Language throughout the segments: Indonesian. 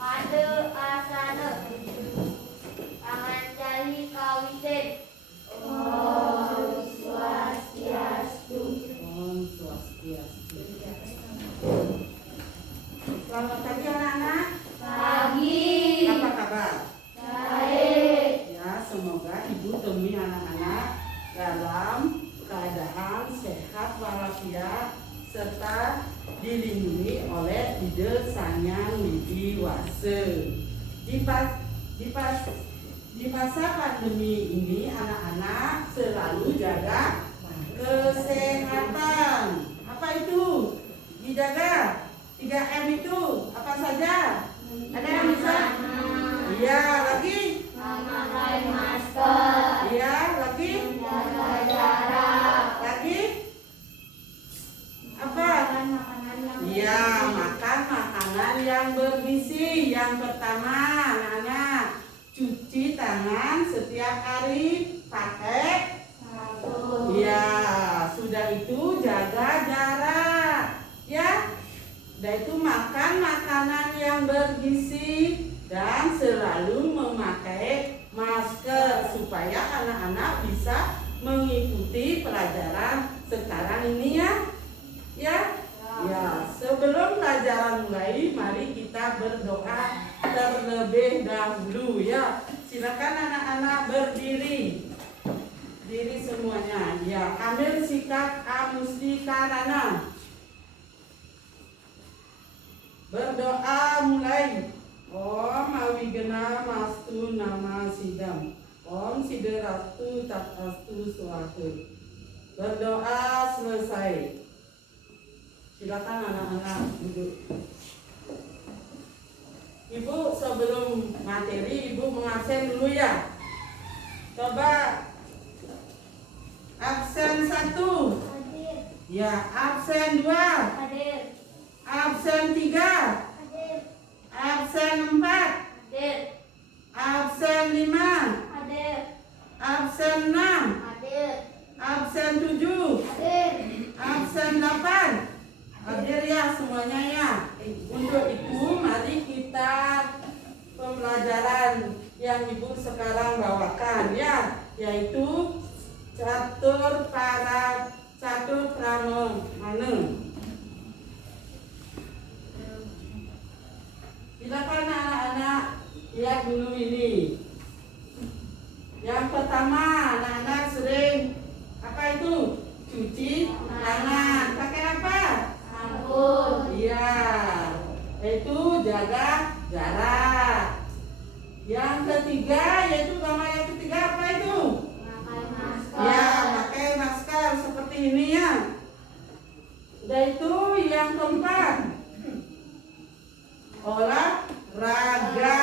Pada asana panganjali kawiten. Om Swastiastu. Om Swastiastu. Selamat pagi anak-anak. Pagi. Apa kabar? Baik. Ya, semoga ibu demi anak-anak dalam keadaan sehat walafiat serta dilindungi oleh Ide Sanyang Widi Wase. Di masa pandemi ini anak-anak selalu jaga kesehatan. Apa itu? Dijaga 3M itu apa saja? Ada yang bisa? Iya, lagi? Memakai masker. Iya, lagi? Jaga jarak. Lagi? Apa? Makan makanan yang Iya, makan makanan yang bergizi. Yang pertama, anak-anak, cuci tangan setiap hari pakai sabun. iya, sudah itu jaga jarak. Ya. Dan itu makan makanan yang bergizi dan selalu memakai masker supaya anak-anak bisa mengikuti pelajaran sekarang ini ya. Ya. Ya, sebelum pelajaran mulai, mari kita berdoa terlebih dahulu ya. Silakan anak-anak berdiri. Diri semuanya. Ya, ambil sikap amustikarana. Berdoa mulai. Om awigena mastu nama sidam. Om siderastu tatastu suatu. Berdoa selesai. Silakan anak-anak duduk. Ibu sebelum materi ibu mengabsen dulu ya. Coba absen 1. Hadir. Ya, absen 2. Hadir. Absen 3. Hadir. Absen 4. Hadir. Absen 5. Hadir. Absen 6. Hadir. Absen 7. Hadir. Absen 8. Hadir ya semuanya ya. Untuk itu mari kita pembelajaran yang ibu sekarang bawakan ya, yaitu catur pramana. Silakan anak-anak lihat dulu ini. Yang pertama, anak-anak sering apa itu? Cuci tangan. Pakai apa? Sabun. Iya. Itu jaga jarak. Yang ketiga, yaitu gambar yang ketiga apa itu? Memakai masker. Ya, pakai masker seperti ini ya. Dan itu yang keempat, olahraga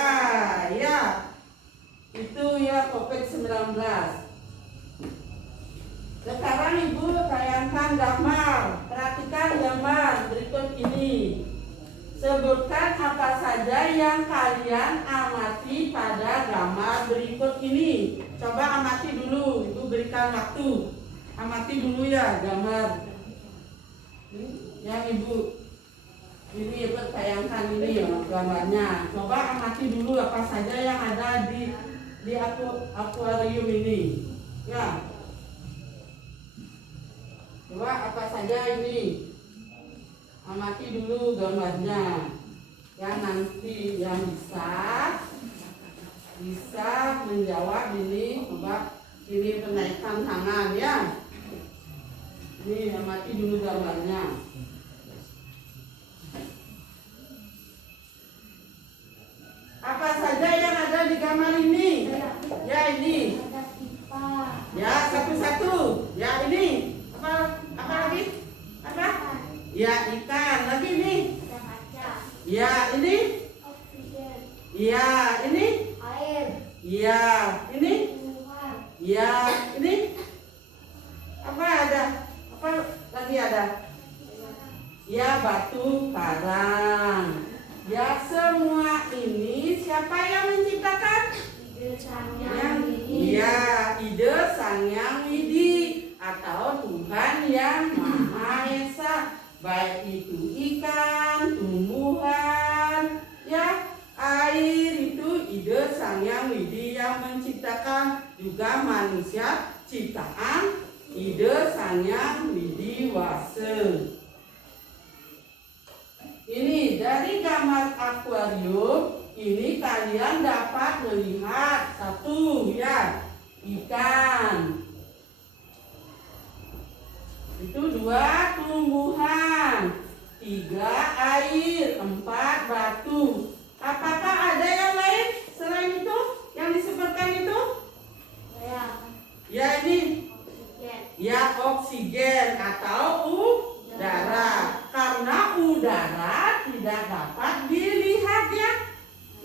ya, itu ya COVID-19. Sekarang ibu tayangkan gambar, perhatikan gambar berikut ini. Sebutkan apa saja yang kalian amati pada gambar berikut ini. Coba amati dulu, ibu berikan waktu. Amati dulu ya gambar yang ibu ini tayangkan ini ya gambarnya. Coba amati dulu apa saja yang ada di akuarium ini. Ya. Coba apa saja ini. Amati dulu gambarnya. Ya, nanti yang bisa menjawab ini. Coba ini penaikan tangan ya. Ini amati dulu gambarnya. Apa saja yang ada di gambar ini? Ya, ini. Ada pipa. Ya, satu-satu. Ya, ini. Apa lagi? Apa? Ya, ikan. Lagi ini. Ada kaca. Ya, ini. Oksigen. Ya, ini. Air. Ya, ini. Tumbuhan. Ya, ini. Apa ada? Apa lagi ada? Ya, batu karang. Ya, semua ini siapa yang menciptakan? Ide Sanyang Yang Widi. iya, Ide Sanyang Widi atau Tuhan yang Maha Esa, baik itu ikan, tumbuhan, ya, juga manusia ciptaan Ide Sang Hyang Widiwasa. Ini dari gambar akuarium ini kalian dapat melihat satu ya ikan. Itu 2 tumbuhan, 3 air, 4 batu. Apakah ada yang lain selain itu yang disebutkan itu? Ya ini ya oksigen atau udara. Karena udara tidak dapat dilihat ya.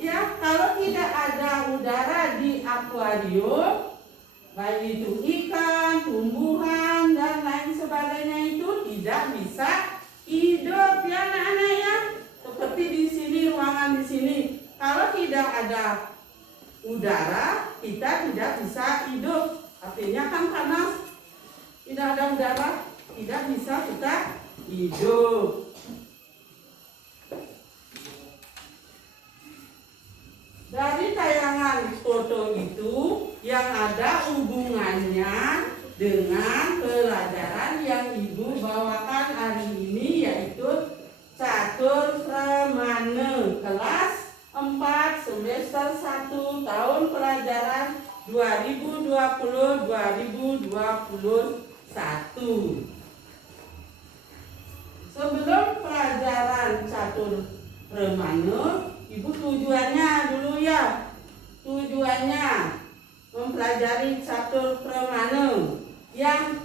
Ya, kalau tidak ada udara di akuarium, baik itu ikan, tumbuhan dan lain sebagainya itu tidak bisa hidup ya anak-anak ya. Seperti di sini ruangan di sini, kalau tidak ada udara kita tidak bisa hidup. Artinya kan panas, tidak ada udara tidak bisa kita hidup. Dari tayangan foto itu yang ada hubungannya dengan pelajaran yang Ibu bawakan hari ini, yaitu catur premana kelas 4 semester 1 tahun pelajaran 2020-2021. Sebelum pelajaran catur premana, Ibu tujuannya dulu ya. Tujuannya mempelajari catur premana. Yang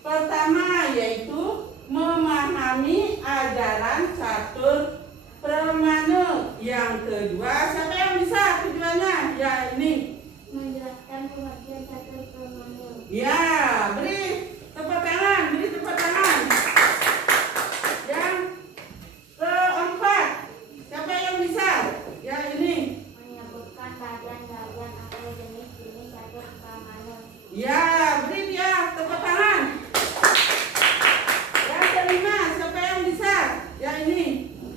pertama yaitu memahami ajaran catur premana. Yang kedua, siapa yang bisa tujuannya? Ya ini. Menjelaskan pengertian catur premana. Ya, beri tepuk tangan, beri tepuk tangan. Yang keempat, siapa yang bisa? Ya ini. Menyebutkan bagian-bagian atau jenis-jenis catur premana. Ya, beri dia tepuk tangan. Yang kelima, siapa yang bisa? Ya ini.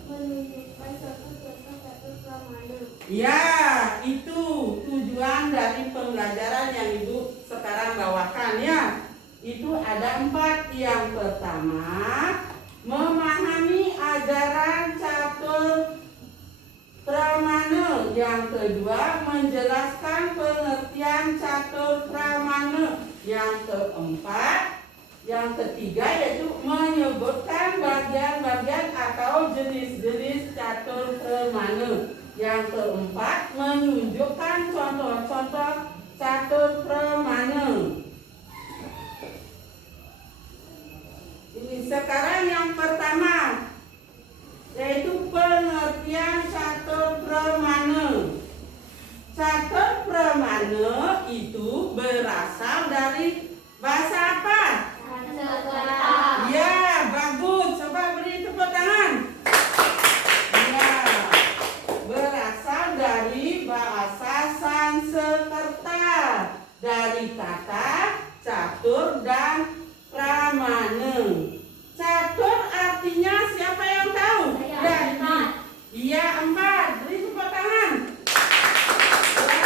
Menunjukkan contoh-contoh catur premana. Ya, itu tujuan dari pembelajaran yang Ibu sekarang bawakan ya. Itu ada 4. Yang pertama, memahami ajaran catur premana. Yang kedua, menjelaskan pengertian catur premana. Yang keempat, yang ketiga yaitu menyebutkan bagian-bagian atau jenis-jenis catur premana. Yang keempat, menunjukkan contoh-contoh catur premana. Ini sekarang yang pertama, yaitu pengertian catur premana. Catur premana itu berasal dari bahasa apa? Sanskerta. Ya, bagus. Coba beri tepuk tangan. Ya, berasal dari bahasa Sanskerta, dari kata catur dan pramana. Catur artinya siapa yang tahu? Saya, Ya, ini. 4. Iya, 4. Beri tepuk tangan. Ya,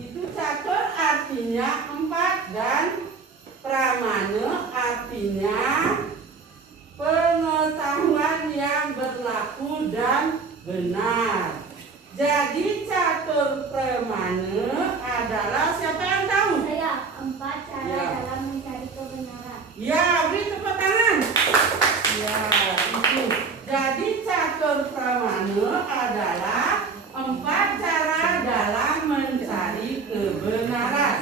itu catur artinya 4 dan pramana artinya pengetahuan yang berlaku dan benar. Jadi catur premana adalah siapa yang tahu? Saya, 4 cara Ya. dalam mencari kebenaran. Ya, beri tepuk tangan. Ya, itu. Jadi catur premana adalah 4 cara dalam mencari kebenaran.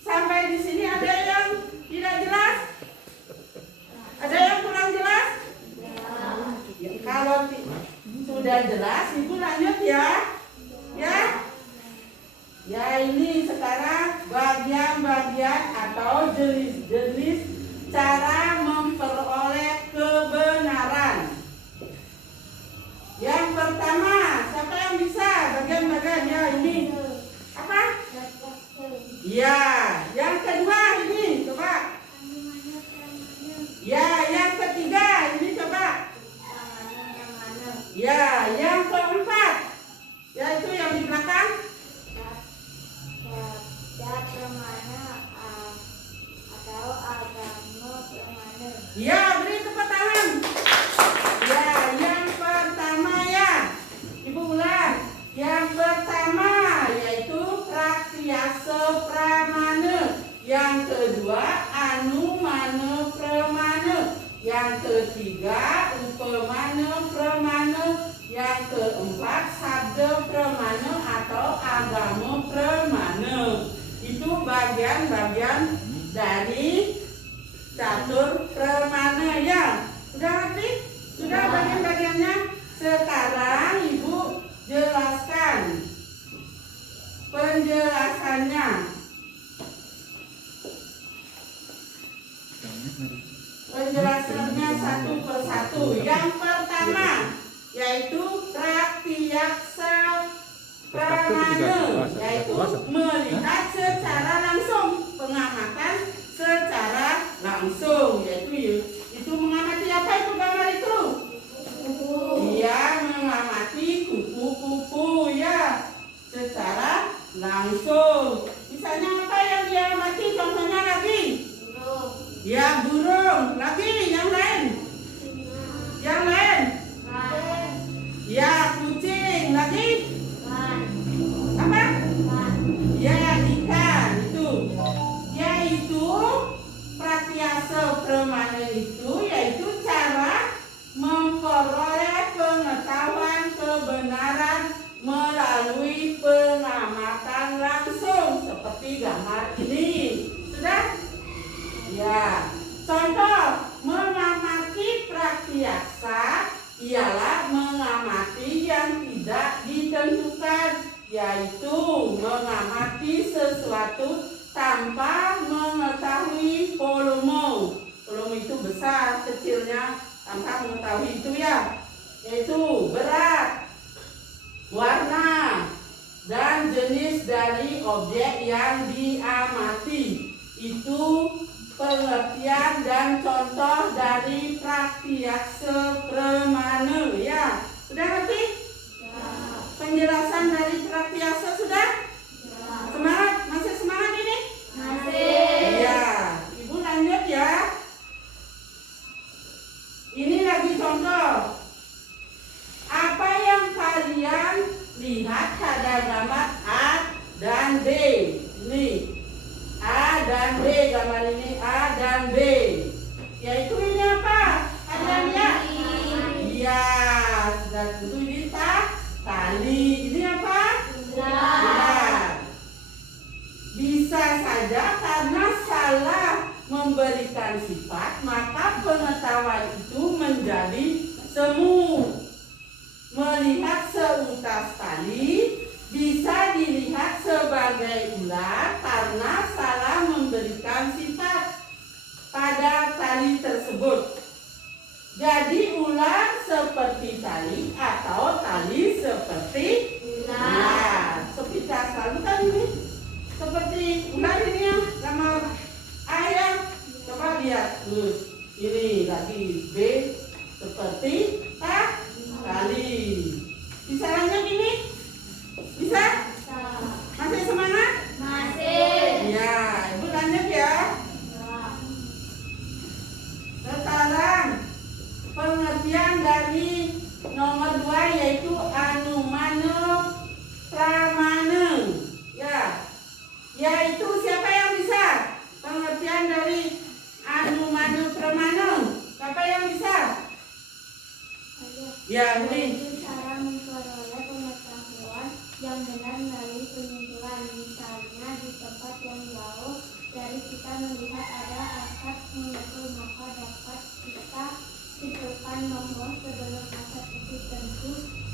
Sampai di sini ada yang tidak jelas? Ada yang kurang jelas? Ya, kalau sudah jelas, Ibu lanjut ya. Ya. Ya, ini sekarang bagian-bagian atau jenis-jenis cara memperoleh kebenaran. Yang pertama, siapa yang bisa? Bagian-bagian ya ini. Apa? Ya, yang kedua ini coba. Ya, yang ketiga ini coba. Ya, yang keempat. Ya, itu yang di belakang. pratyaksa pramana, yaitu melihat secara langsung, pengamatan secara langsung, yaitu itu mengamati apa itu gambar itu? Dia mengamati kupu-kupu ya secara langsung. Misalnya apa yang dia amati? Contohnya lagi. Ya burung. Lagi yang lain. Yang lain. Ya kucing. Lagi. Apa? Ya ikan itu. Yaitu pratyaksa pramana itu yaitu cara memperoleh pengetahuan kebenaran melalui pengamatan langsung seperti gambar ini. Sudah? Ya. Contoh mengamati pratyaksa ialah mengamati yang tidak ditentukan, yaitu mengamati sesuatu tanpa mengetahui volume. Volume itu besar, kecilnya tanpa mengetahui itu ya. Yaitu berat, warna, dan jenis dari objek yang diamati. Itu pengertian dan contoh dari pratyaksa pramana ya. Sudah ngerti? Penjelasan dari pratyaksa sudah? Semangat? Masih semangat ini? Masih. Ya, Ibu lanjut ya. Ini lagi contoh. Apa yang kalian lihat pada gambar A dan B? Ini A dan B, gambar ini A dan B. Yaitu ini apa? Kalian lihat? Iya, sudah tentu ini tali. Ini apa? Bulan. Bisa saja karena salah memberikan sifat, maka pengetahuan itu menjadi semu. Melihat seutas tali bisa dilihat sebagai ular karena salah memberikan sifat pada tali tersebut. Jadi ular seperti tali atau tali seperti ular. Seperti selalu kan ini. Seperti ular ini ya, gambar ayam. Coba lihat, ini lagi B seperti tali. Bisa lanjut ini? Bisa? Masih semangat? Masih. Ya, Ibu lanjut ya. Sekarang pengertian dari nomor 2 yaitu anumana pramana. Ya. Yaitu siapa yang bisa? Pengertian dari anumana pramana. Siapa yang bisa? Ya, ini Cara memperoleh pengetahuan yang benar melalui penyimpulan. Misalnya di tempat yang jauh dari kita melihat ada asap mengepul, maka dapat kita simpulkan bahwa sebelum asap itu tentu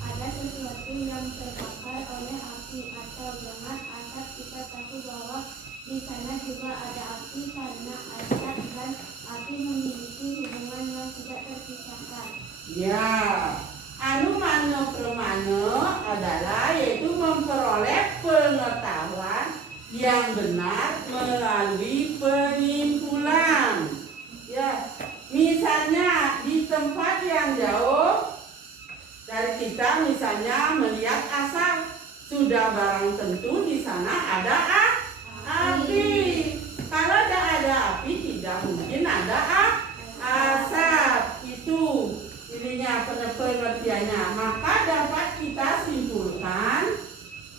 ada sesuatu yang terbakar oleh api, atau dengan asap kita tahu bahwa di sana juga ada api karena asap dan api memiliki hubungan yang tidak terpisahkan. ya, anumana pramana adalah yaitu memperoleh pengetahuan yang benar melalui penyimpulan. Ya, misalnya di tempat yang jauh dari kita, misalnya melihat asap, sudah barang tentu di sana ada api. Kalau tidak ada api, tidak mungkin ada asap. Itu ininya pengertiannya. Maka dapat kita simpulkan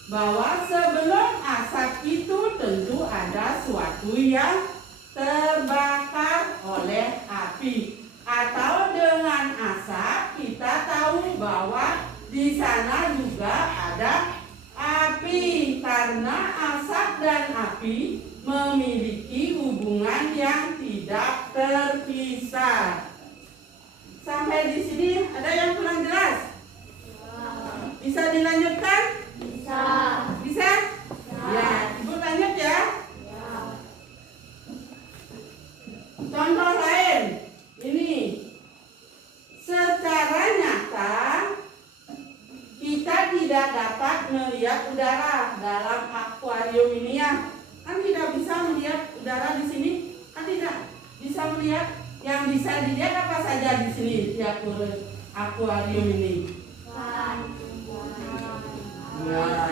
bahwa sebelum asap itu tentu ada suatu yang terbakar oleh api. Atau dengan asap kita tahu bahwa di sana juga ada api, karena asap dan api memiliki hubungan yang tidak terpisah. Sampai di sini ada yang kurang jelas? Bisa dilanjutkan? Bisa. Bisa? Ya, Ibu lanjut ya. Contoh lain, ini secara nyata kita tidak dapat melihat udara dalam akuarium ini ya. Kan tidak bisa melihat udara di sini, kan tidak bisa melihat. Yang bisa dilihat apa saja di sini di akuarium ini? Nah,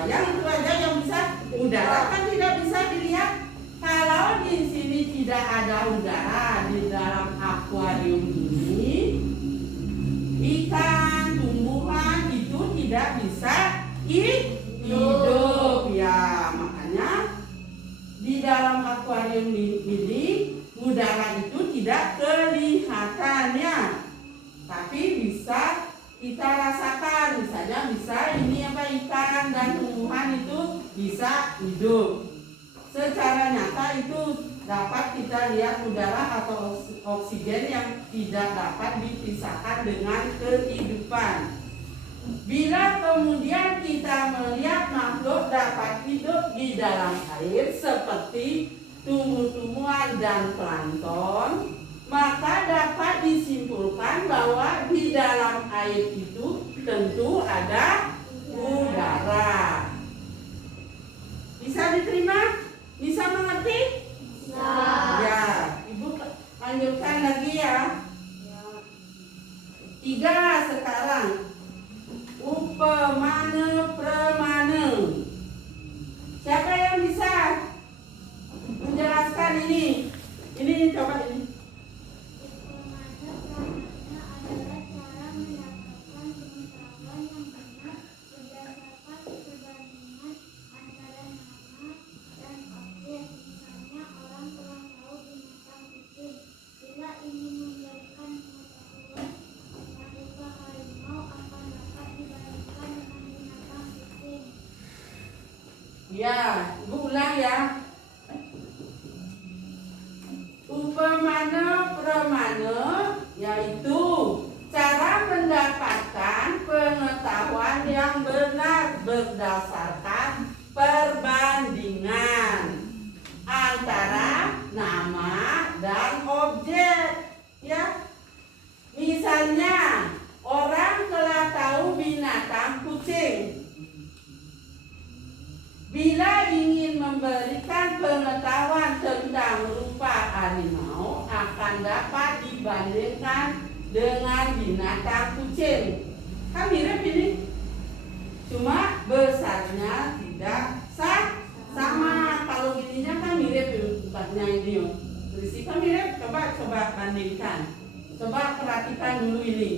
yang itu aja yang bisa. Udara kan tidak bisa dilihat. Kalau di sini tidak ada udara di dalam akuarium ini, ikan, tumbuhan itu tidak bisa hidup ya. Makanya di dalam akuarium ini udara itu tidak kelihatannya, tapi bisa kita rasakan. Misalnya bisa ini apa, ikan dan tumbuhan itu bisa hidup. Secara nyata itu dapat kita lihat udara atau oksigen yang tidak dapat dipisahkan dengan kehidupan. Bila kemudian kita melihat makhluk dapat hidup di dalam air seperti tumbuh-tumbuhan dan plankton, maka dapat disimpulkan bahwa di dalam air itu tentu ada udara. Bisa diterima? Bisa mengerti? Ya, Ibu lanjutkan lagi ya. 3 sekarang. Upamane pramane. Siapa yang bisa menjelaskan ini? Ini coba ini. Ya, Ibu ulang ya. Upamane pramane yaitu cara mendapatkan pengetahuan yang benar berdasarkan perbandingan antara nama dan objek ya. Misalnya orang telah tahu binatang kucing. Bila ingin memberikan pengetahuan tentang rupa harimau, akan dapat dibandingkan dengan binatang kucing. Kan mirip ini, cuma besarnya tidak sama. Kalau gininya kan mirip tempatnya ini, berisi kan mirip. Coba bandingkan. Coba perhatikan dulu ini.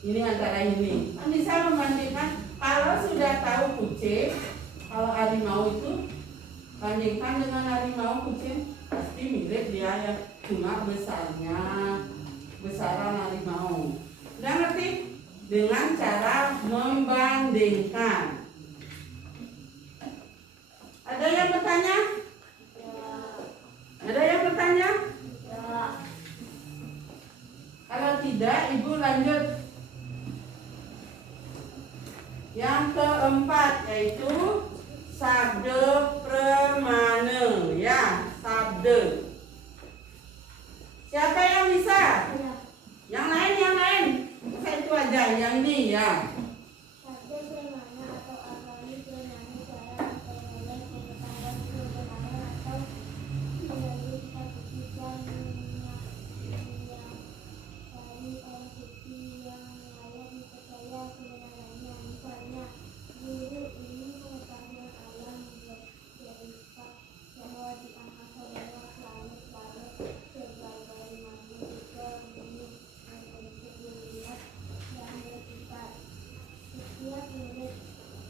Ini antara ini. Kan bisa membandingkan. Kalau sudah tahu kucing, kalau harimau itu bandingkan dengan harimau, kucing pasti mirip dia ya, cuma besaran harimau. Udah ngerti? Dengan cara membandingkan. Ada yang bertanya? Ya. Ada yang bertanya? Ya. Kalau tidak, Ibu lanjut. Yang keempat yaitu sabda pramane ya, sabda. Siapa yang bisa? Ya. Yang lain. Saya itu aja yang ini ya. Sabda pramane atau akali pramane cara memperoleh pengetahuan kebenaran atau melalui keputusan yang dari orang suci yang layak dipercaya kebenarannya. Misalnya, guru ini mengetahui alam berifat bahwa di angkasa banyak planet-planet sebagai makhluk bumi membentuk dunia yang bersifat. Setiap murid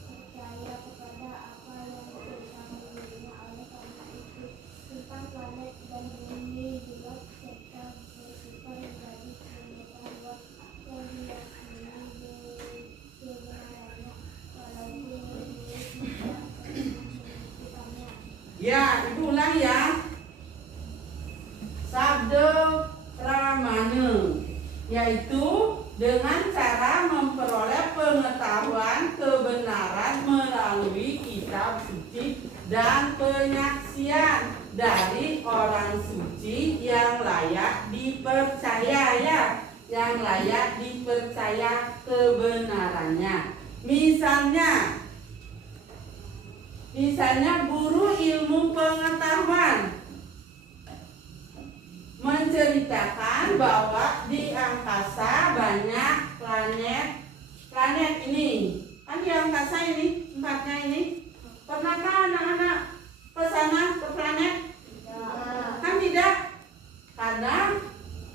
percaya kepada apa yang diberikan gurunya. Oleh karena itu tentang planet dan bumi juga serta bersifat menjadi pengetahuan yang diyakini kebenarannya walaupun murid tidak pernah membuktikannya. Ya, Ibu ulang ya. Sabda pramane yaitu dengan cara memperoleh pengetahuan kebenaran melalui kitab suci dan penyaksian dari orang suci yang layak dipercaya ya, yang layak dipercaya kebenarannya. Misalnya guru ilmu pengetahuan menceritakan bahwa di angkasa banyak planet ini. Kan di angkasa ini, tempatnya ini. Pernahkah anak-anak ke sana, ke planet? Kan tidak. Karena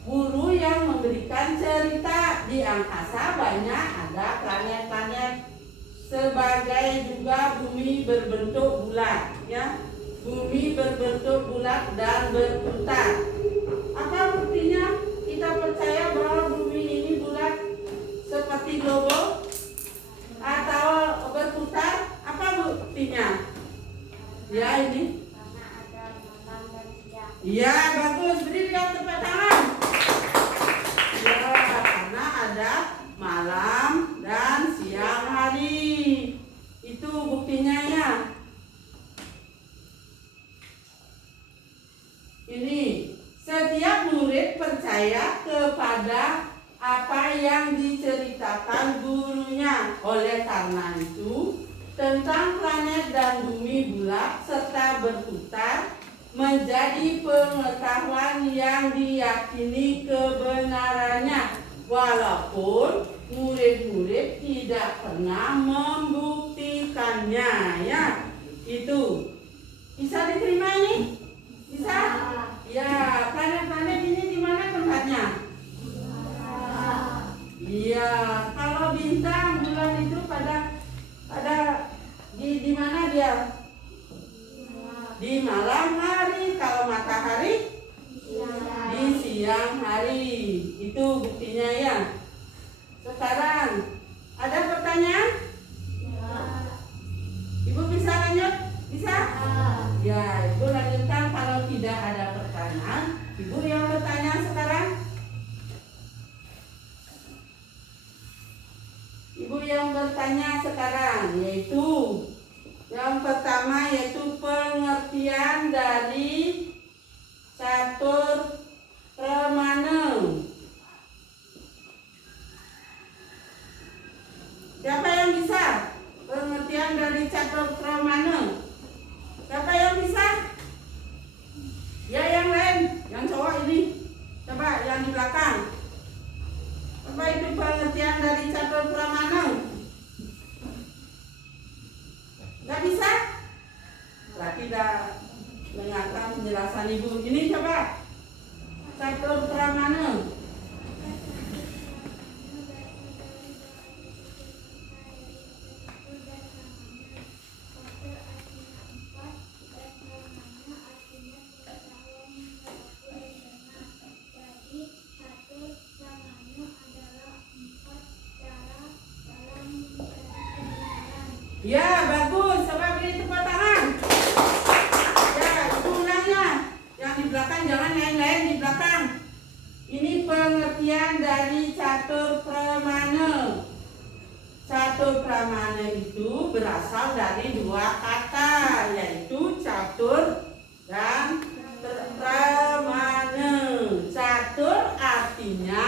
guru yang memberikan cerita di angkasa banyak ada planet-planet, sebagai juga bumi berbentuk bulat, ya. Bumi berbentuk bulat dan berputar. Apa buktinya kita percaya bahwa bumi ini bulat seperti globe atau berputar? Apa buktinya? Ya ini. Karena ada malam dan siang. Ya bagus, beri dia tepuk tangan. Ya, karena ada malam dan siang hari. Itu buktinya ya. Ini setiap murid percaya kepada apa yang diceritakan gurunya. Oleh karena itu, tentang planet dan bumi bulat serta berputar menjadi pengetahuan yang diyakini kebenarannya, walaupun murid-murid tidak pernah membuktikannya, ya. Itu bisa diterima ini? Bisa? Ya, planet-planet ini di mana tempatnya? Iya, kalau bintang bulan itu pada di mana dia? Di malam hari. Kalau matahari di siang hari. Itu buktinya ya. Sekarang ada pertanyaan? Ibu bisa lanjut? Bisa? Ya, Ibu lanjutkan. Kalau tidak ada pertanyaan, Ibu yang bertanya sekarang. Ibu yang bertanya sekarang, yaitu yang pertama yaitu pengertian dari catur Pramana. Siapa yang bisa? Pengertian dari catur Pramana. Siapa yang bisa? Ya yang lain, yang cowok ini. Coba yang di belakang. Apa itu pengertian dari catur Pramana? Gak bisa? Berarti tidak dengarkan penjelasan Ibu. Ini coba catur Pramana. Ya bagus, coba beri tepuk tangan. Ya, Ibu ulangnya. Yang di belakang jangan lain-lain di belakang. Ini pengertian dari catur Pramana. Catur Pramana itu berasal dari dua kata, yaitu catur dan Pramana. Catur artinya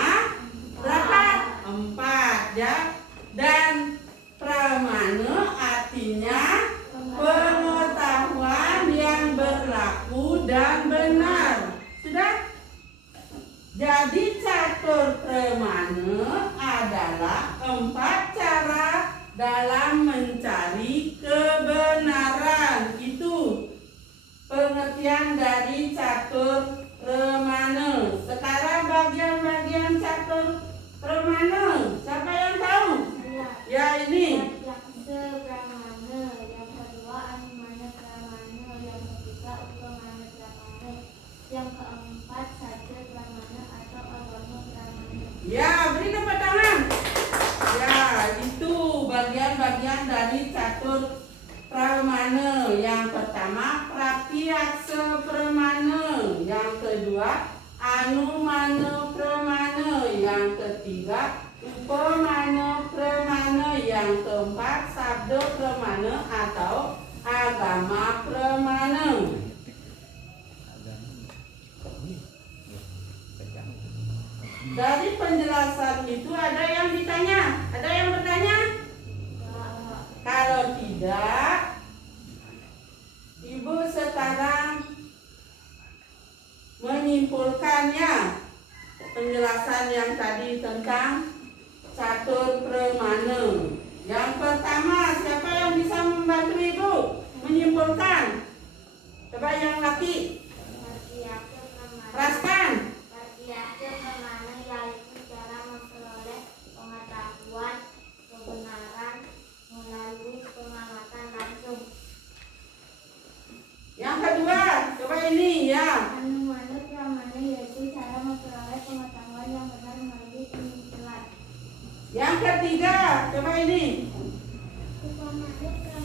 berapa? 4 ya. Dan Pramana artinya pengetahuan yang berlaku dan benar. Sudah? Jadi catur Pramana adalah 4 cara dalam mencari kebenaran. Itu pengertian dari catur Pramana. Sekarang bagian-bagian catur Pramana, siapa yang tahu? Ya ini. Pramana, yang kedua Animana Pramana, yang ketiga Upamana Pramana, yang keempat Saja Pramana atau Agama Pramana. Ya, beri tepuk tangan. Ya, itu bagian-bagian dari catur Pramana. Yang pertama Pratyaksa Pramana, yang kedua Anumana Pramana, yang ketiga Upamana Pramana, yang keempat Sabda Pramana atau Agama Pramana. Dari penjelasan itu ada yang ditanya? Ada yang bertanya? tidak, Ibu sekarang menyimpulkannya penjelasan yang tadi tentang catur premana. Yang pertama, siapa yang bisa membantu Ibu menyimpulkan? Coba yang laki, keraskan. Catur premana yaitu cara memperoleh pengetahuan kebenaran melalui pengamatan langsung. Yang kedua, coba ini ya. Anumanu pramana yaitu cara memperoleh pengetahuan yang benar melalui penyimpulan. Yang ketiga, coba ini. Upamanu pramana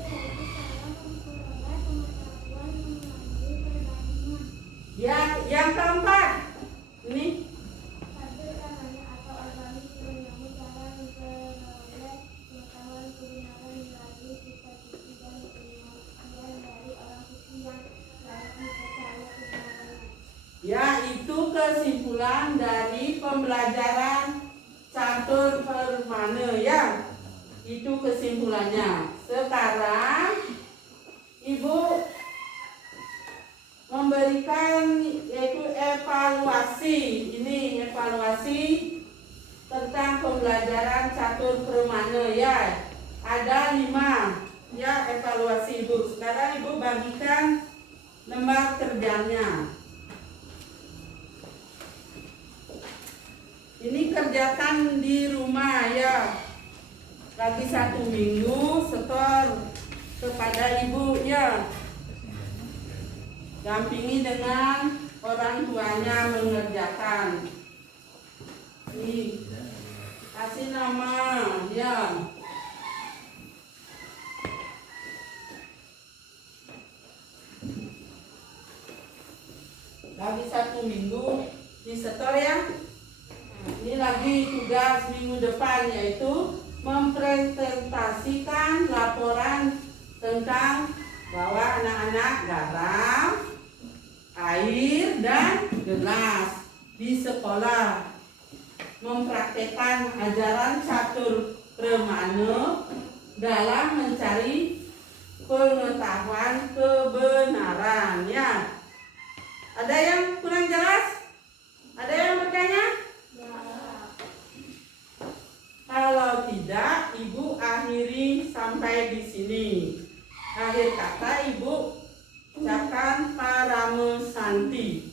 yaitu cara memperoleh pengetahuan melalui perbandingan. Yang keempat, ini. Catur pramana atau organik menyambut cara memperoleh pengetahuan kebenaran melalui sifat-sifat dan kemudian dari orang suci yang layak dipercaya kebenarannya. Ya, itu kesimpulan dari pembelajaran catur premana ya. Itu kesimpulannya. Sekarang Ibu memberikan yaitu evaluasi. Ini evaluasi tentang pembelajaran catur premana ya. Ada 5 ya evaluasi Ibu. Sekarang Ibu bagikan lembar kerjanya. Ini kerjakan di rumah ya. Lagi 1 minggu setor kepada Ibu ya. Dampingi dengan orang tuanya mengerjakan. Nih, kasih nama ya. Lagi 1 minggu disetor ya. Ini lagi tugas minggu depan yaitu mempresentasikan laporan tentang bahwa anak-anak garam, air, dan gelas di sekolah. Mempraktekkan ajaran catur premana dalam mencari pengetahuan kebenaran ya. Ada yang kurang jelas? Ada yang bertanya? Kalau tidak, Ibu akhiri sampai di sini. Akhir kata Ibu ucapkan Parame Santi.